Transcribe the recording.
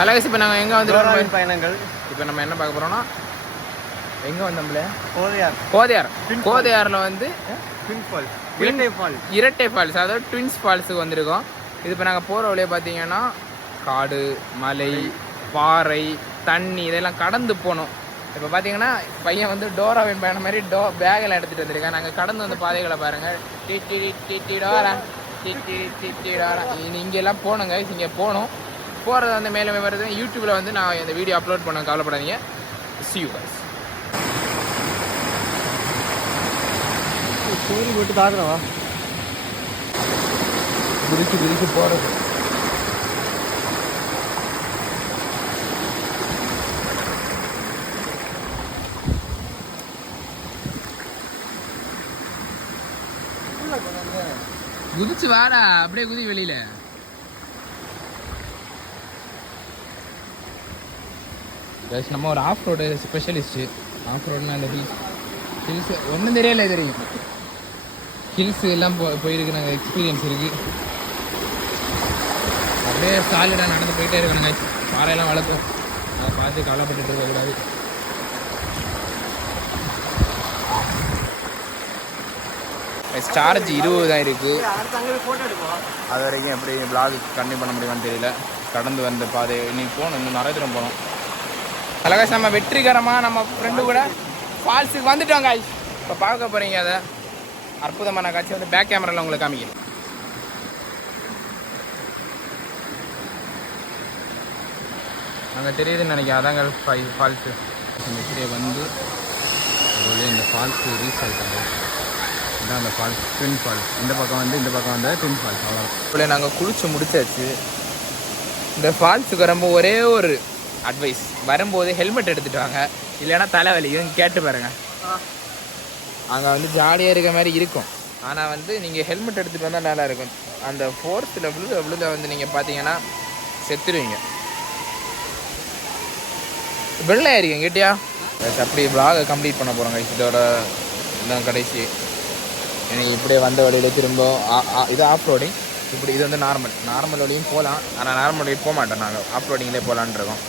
கலகசி இப்போ நாங்கள் எங்கே வந்துருக்கோம் பயணங்கள். இப்போ நம்ம என்ன பார்க்க போகிறோம்னா எங்கே வந்தோம்ல கோதையார். கோதையாரில் வந்து ஃபால்ஸ், இரட்டை ஃபால்ஸ், அதாவது ட்வின்ஸ் ஃபால்ஸுக்கு வந்திருக்கோம். இது இப்போ நாங்கள் போகிற வழியே பார்த்தீங்கன்னா காடு, மலை, பாறை, தண்ணி இதெல்லாம் கடந்து போனோம். இப்போ பார்த்தீங்கன்னா பையன் வந்து டோராவின் பயணம் மாதிரி பேக்கெல்லாம் எடுத்துகிட்டு வந்திருக்கேன். நாங்கள் கடந்து வந்த பாதைகளை பாருங்கள். டோரா டோரா இங்கெல்லாம் போனோங்க. இங்கே போனோம். போகிறது வந்து மேலே வருது. யூடியூப்பில் வந்து நான் இந்த வீடியோ அப்லோட் பண்ண, கவலைப்படாதீங்க. See you guys. ஸ்டோரி போட்டு தாக்குறவா குதிச்சு போகிறது. குதிச்சு வாடா, அப்படியே குதி வெளியில. நம்ம ஒரு ஆஃப் ரோடு ஸ்பெஷலிஸ்ட்டு. ஆஃப் ரோடுனா அந்த ஹில்ஸ் ஒன்றும் தெரியல, தெரியும். ஹில்ஸ் எல்லாம் போயிருக்கு, நாங்கள் எக்ஸ்பீரியன்ஸ் இருக்குது. அப்படியே சாலிடாக நடந்து போயிட்டே இருக்கணுங்க. பாறையெல்லாம் வளர்க்கும், அதை பார்த்து கவலைப்பட்டுட்டு இருக்கக்கூடாது. சார்ஜ் 20 தான் இருக்குது. அது வரைக்கும் எப்படி விளாக் கண்டினியூ பண்ண முடியுமான்னு தெரியல. கடந்து வந்த பாதை இன்னைக்கு போகணும், இன்னும் நிறைய தூரம் போகணும். அழகாக நம்ம வெற்றிகரமாக நம்ம ஃப்ரெண்டு கூட ஃபால்ஸுக்கு வந்துட்டோம் காய்ஸ். இப்போ பார்க்க போகிறீங்க அதை அற்புதமான காட்சி வந்து பேக் கேமராவில் உங்களுக்கு காமிக்கிறேன். அங்கே தெரியுதுன்னு நினைக்கிறேன், அதாங்க ஃபால்ஸு. இப்படியே வந்து இந்த ஃபால்ஸு ரீச் ஆகிட்டாங்க. இதுதான் அந்த ஃபால்ஸ், ட்வின் ஃபால்ஸ். இந்த பக்கம் வந்து ட்வின் ஃபால்ஸ். அவ்வளோ நாங்கள் குளிச்சு முடிச்சாச்சு. இந்த ஃபால்ஸுக்கு வரும்போது ஒரே ஒரு அட்வைஸ், வரும்போது ஹெல்மெட் எடுத்துகிட்டு வாங்க, இல்லைன்னா தலைவலியும் கேட்டு பாருங்கள். அங்கே வந்து ஜாலியாக இருக்க மாதிரி இருக்கும். ஆனால் வந்து நீங்கள் ஹெல்மெட் எடுத்துகிட்டு வந்தால் நல்லா இருக்கும். அந்த ஃபோர்த்தில் விழுத வந்து நீங்கள் பார்த்தீங்கன்னா செத்துருவீங்க. வெள்ளை ஆயிருக்கேன் கேட்டியா. அப்படி விளாகை கம்ப்ளீட் பண்ண போகிறோங்க. இதோட இதுதான் கடைசி. எனக்கு இப்படியே வந்த வழியில் திரும்ப இது ஆஃப் ரோடிங். இப்படி இது வந்து நார்மல் வழியும் போகலாம். ஆனால் நார்மல் வழியும் போக மாட்டோம், நாங்கள் ஆஃப் ரோடிங்லேயே போகலான் இருக்கோம்.